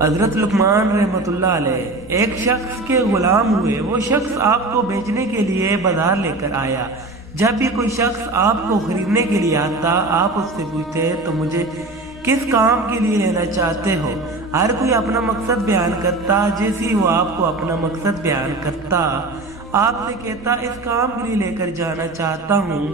حضرت لقمان رحمۃ اللہ علیہ ایک شخص کے غلام ہوئے۔ وہ شخص آپ کو بیچنے کے لیے بازار لے کر آیا۔ جب بھی کوئی شخص آپ کو خریدنے کے لیے آتا، آپ اس سے پوچھتے تو مجھے کس کام کے لیے لینا چاہتے ہو؟ ہر کوئی اپنا مقصد بیان کرتا۔ جیسے ہی وہ آپ کو اپنا مقصد بیان کرتا، آپ سے کہتا اس کام کے لیے لے کر جانا چاہتا ہوں،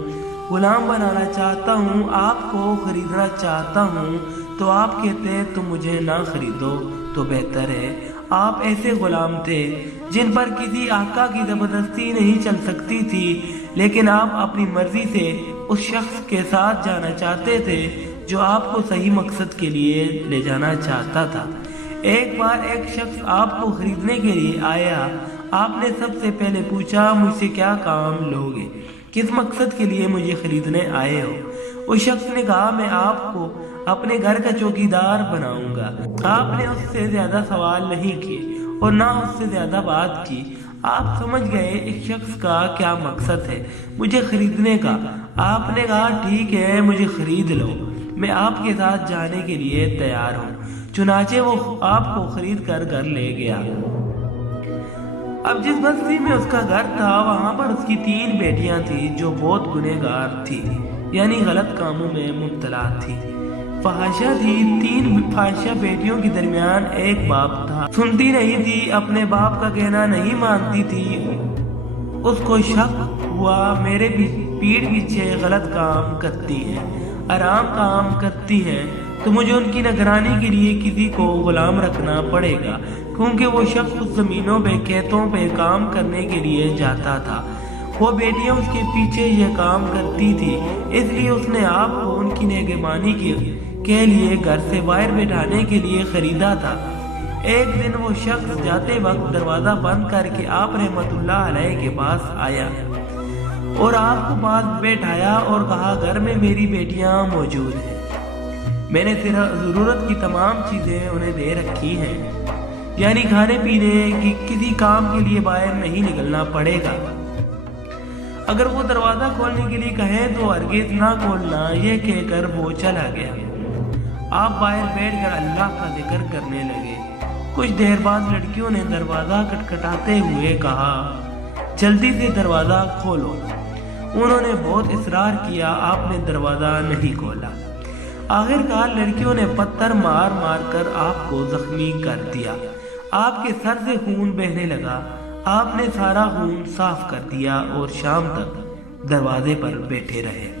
غلام بنانا چاہتا ہوں، آپ کو خریدنا چاہتا ہوں، تو آپ کہتے تم مجھے نہ خریدو تو بہتر ہے۔ آپ ایسے غلام تھے جن پر کسی آقا کی زبردستی نہیں چل سکتی تھی، لیکن آپ اپنی مرضی سے اس شخص کے ساتھ جانا چاہتے تھے جو آپ کو صحیح مقصد کے لیے لے جانا چاہتا تھا۔ ایک بار ایک شخص آپ کو خریدنے کے لیے آیا۔ آپ نے سب سے پہلے پوچھا مجھ سے کیا کام لوگے، کس مقصد کے لیے مجھے خریدنے آئے ہو؟ اس شخص نے کہا میں آپ کو اپنے گھر کا چوکیدار بناؤں گا۔ آپ نے اس سے زیادہ سوال نہیں کیے اور نہ اس سے زیادہ بات کی۔ آپ سمجھ گئے اس شخص کا کیا مقصد ہے، مجھے خریدنے کا۔ آپ نے کہا ٹھیک ہے مجھے خرید لو، میں آپ کے ساتھ جانے کے لیے تیار ہوں۔ چنانچہ وہ آپ کو خرید کر گھر لے گیا۔ اب جس بستی میں اس کا گھر تھا وہاں پر اس کی 3 بیٹیاں تھیں جو بہت گنہگار تھی، یعنی غلط کاموں میں مبتلا تھی، فحاشہ تھی۔ 3 فحاشہ بیٹیوں کے درمیان ایک باپ تھا، سنتی نہیں تھی، اپنے باپ کا کہنا نہیں مانتی تھی۔ اس کو شک ہوا میرے پیٹھ پیچھے غلط کام کرتی ہے، حرام کام کرتی ہے، تو مجھے ان کی نگرانی کے لیے کسی کو غلام رکھنا پڑے گا، کیونکہ وہ شخص اس زمینوں پہ کھیتوں پہ کام کرنے کے لیے جاتا تھا۔ وہ بیٹیاں اس کے پیچھے یہ کام کرتی تھی، اس لیے اس نے آپ کو ان کی نگہبانی کے لیے گھر سے باہر بٹھانے کے لیے خریدا تھا۔ ایک دن وہ شخص جاتے وقت دروازہ بند کر کے آپ رحمۃ اللہ علیہ کے پاس آیا اور آپ کو پاس بیٹھایا اور کہا گھر میں میری بیٹیاں موجود ہیں، میں نے صرف ضرورت کی تمام چیزیں انہیں دے رکھی ہیں، یعنی کھانے پینے کی، کسی کام کے لیے باہر نہیں نکلنا پڑے گا۔ اگر وہ دروازہ کھولنے کے لیے کہیں تو ہرگز نہ کھولنا، یہ کہہ کر وہ چلا گیا۔ آپ باہر بیٹھ کر اللہ کا ذکر کرنے لگے۔ کچھ دیر بعد لڑکیوں نے دروازہ کھٹکھٹاتے ہوئے کہا جلدی سے دروازہ کھولو۔ انہوں نے بہت اصرار کیا، آپ نے دروازہ نہیں کھولا۔ آخرکار لڑکیوں نے پتھر مار مار کر آپ کو زخمی کر دیا۔ آپ کے سر سے خون بہنے لگا۔ آپ نے سارا خون صاف کر دیا اور شام تک دروازے پر بیٹھے رہے،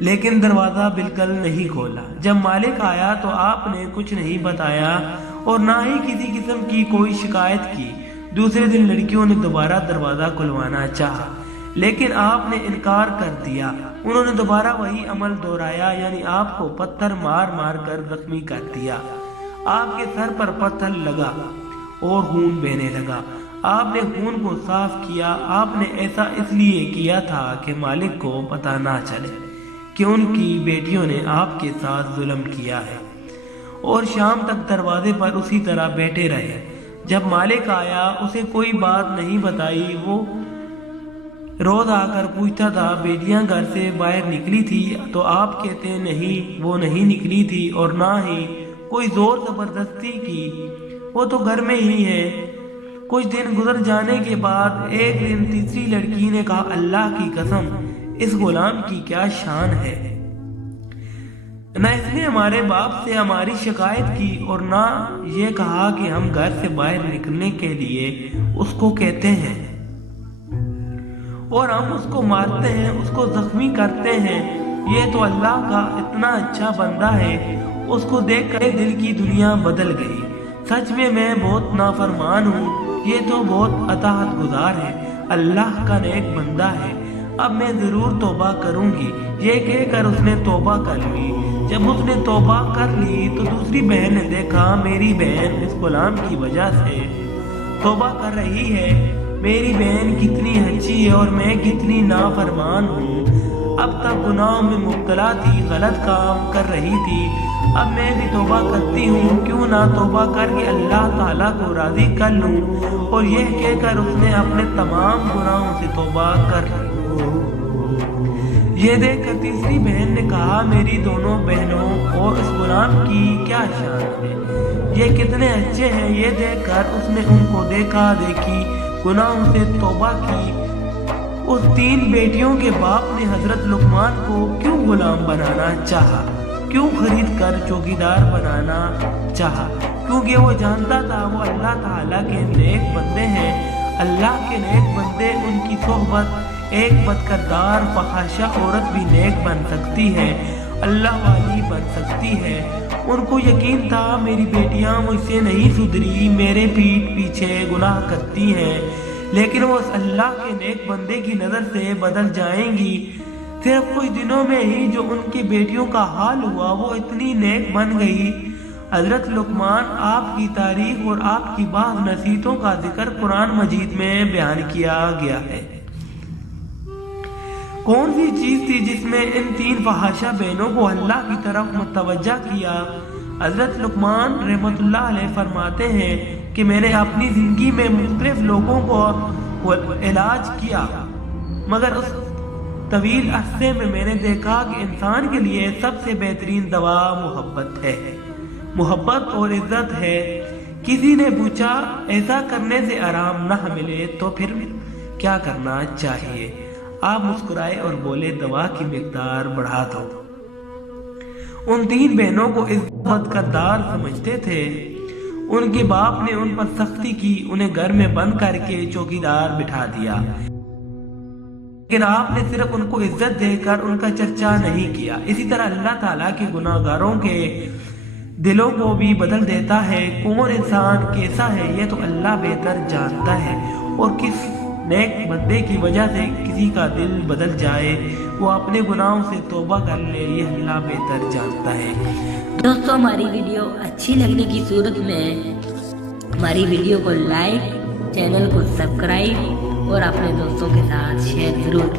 لیکن دروازہ بالکل نہیں کھولا۔ جب مالک آیا تو آپ نے کچھ نہیں بتایا اور نہ ہی کسی قسم کی کوئی شکایت کی۔ دوسرے دن لڑکیوں نے دوبارہ دروازہ کھلوانا چاہا، لیکن آپ نے انکار کر دیا۔ انہوں نے دوبارہ وہی عمل دہرایا، یعنی آپ کو پتھر مار مار کر زخمی کر دیا۔ آپ کے سر پر پتھر لگا اور خون بہنے لگا۔ آپ نے خون کو صاف کیا۔ آپ نے ایسا اس لیے کیا تھا کہ مالک کو پتہ نہ چلے کہ ان کی بیٹیوں نے آپ کے ساتھ ظلم کیا ہے، اور شام تک دروازے پر اسی طرح بیٹھے رہے۔ جب مالک آیا اسے کوئی بات نہیں بتائی۔ وہ روز آ کر پوچھتا تھا بیٹیاں گھر سے باہر نکلی تھی؟ تو آپ کہتے نہیں وہ نہیں نکلی تھی، اور نہ ہی کوئی زور زبردستی کی، وہ تو گھر میں ہی ہے۔ کچھ دن گزر جانے کے بعد ایک دن تیسری لڑکی نے کہا اللہ کی قسم اس غلام کی کیا شان ہے، نہ اس نے ہمارے باپ سے ہماری شکایت کی اور نہ یہ کہا کہ ہم گھر سے باہر نکلنے کے لیے اس کو کہتے ہیں، اور ہم اس کو مارتے ہیں، اس کو زخمی کرتے ہیں۔ یہ تو اللہ کا اتنا اچھا بندہ ہے، اس کو دیکھ کر دل کی دنیا بدل گئی۔ سچ میں بہت نافرمان ہوں، یہ تو بہت اطاعت گزار ہے، اللہ کا نیک بندہ ہے، اب میں ضرور توبہ کروں گی۔ یہ کہہ کر اس نے توبہ کر لی۔ جب اس نے توبہ کر لی تو دوسری بہن نے دیکھا میری بہن اس غلام کی وجہ سے توبہ کر رہی ہے، میری بہن کتنی اچھی ہے اور میں کتنی نافرمان ہوں، اب تک گناہوں میں مبتلا تھی، غلط کام کر رہی تھی، اب میں بھی توبہ کرتی ہوں، کیوں نہ توبہ کر کے اللہ تعالیٰ کو راضی کر لوں۔ اور یہ کہہ کر اس نے اپنے تمام گناہوں سے توبہ کر لی۔ یہ دیکھ کر تیسری بہن نے کہا میری دونوں بہنوں اور اس غلام کی کیا شان ہے، یہ کتنے اچھے ہیں۔ یہ دیکھ کر اس نے ان کو دیکھا دیکھی گناہوں سے توبہ کی۔ اس 3 بیٹیوں کے باپ نے حضرت لقمان کو کیوں غلام بنانا چاہا، کیوں خرید کر چوکیدار بنانا چاہا؟ کیونکہ وہ جانتا تھا وہ اللہ تعالیٰ کے نیک بندے ہیں۔ اللہ کے نیک بندے، ان کی صحبت ایک بدکردار فحاشہ عورت بھی نیک بن سکتی ہے، اللہ والی بن سکتی ہے۔ ان کو یقین تھا میری بیٹیاں مجھ سے نہیں سدھری، میرے پیٹھ پیچھے گناہ کرتی ہیں، لیکن وہ اس اللہ کے نیک بندے کی نظر سے بدل جائیں گی۔ صرف کچھ دنوں میں ہی جو ان کی بیٹیوں کا حال ہوا، وہ اتنی نیک بن گئی۔ حضرت لقمان آپ کی تاریخ اور آپ کی بعض نصیحتوں کا ذکر قرآن مجید میں بیان کیا گیا ہے۔ کون سی چیز تھی جس میں ان 3 فحاشہ بہنوں کو اللہ کی طرف متوجہ کیا؟ حضرت لقمان رحمۃ اللہ علیہ فرماتے ہیں کہ میں نے اپنی زندگی میں مختلف لوگوں کو علاج کیا، مگر اس طویل عرصے میں نے دیکھا کہ انسان کے لیے سب سے بہترین دوا محبت ہے، محبت اور عزت ہے۔ کسی نے پوچھا ایسا کرنے سے آرام نہ ملے تو پھر کیا کرنا چاہیے؟ آپ مسکرائے اور بولے دوا کی مقدار بڑھا دو۔ ان 3 بہنوں کو عزت کا دار سمجھتے تھے۔ ان کے باپ نے ان پر سختی کی، انہیں گھر میں بند کر کے چوکیدار بٹھا دیا، لیکن آپ نے صرف ان کو عزت دے کر ان کا چرچا نہیں کیا۔ اسی طرح اللہ تعالیٰ کے گناہ گاروں کے دلوں کو بھی بدل دیتا ہے۔ کون انسان کیسا ہے یہ تو اللہ بہتر جانتا ہے، اور کس نیک بندے کی وجہ سے کسی کا دل بدل جائے، وہ اپنے گناہوں سے توبہ کر لے، یہ اللہ بہتر جانتا ہے۔ دوستوں ہماری ویڈیو اچھی لگنے کی صورت میں ہماری ویڈیو کو لائک، چینل کو سبسکرائب اور اپنے دوستوں کے ساتھ شیئر ضرور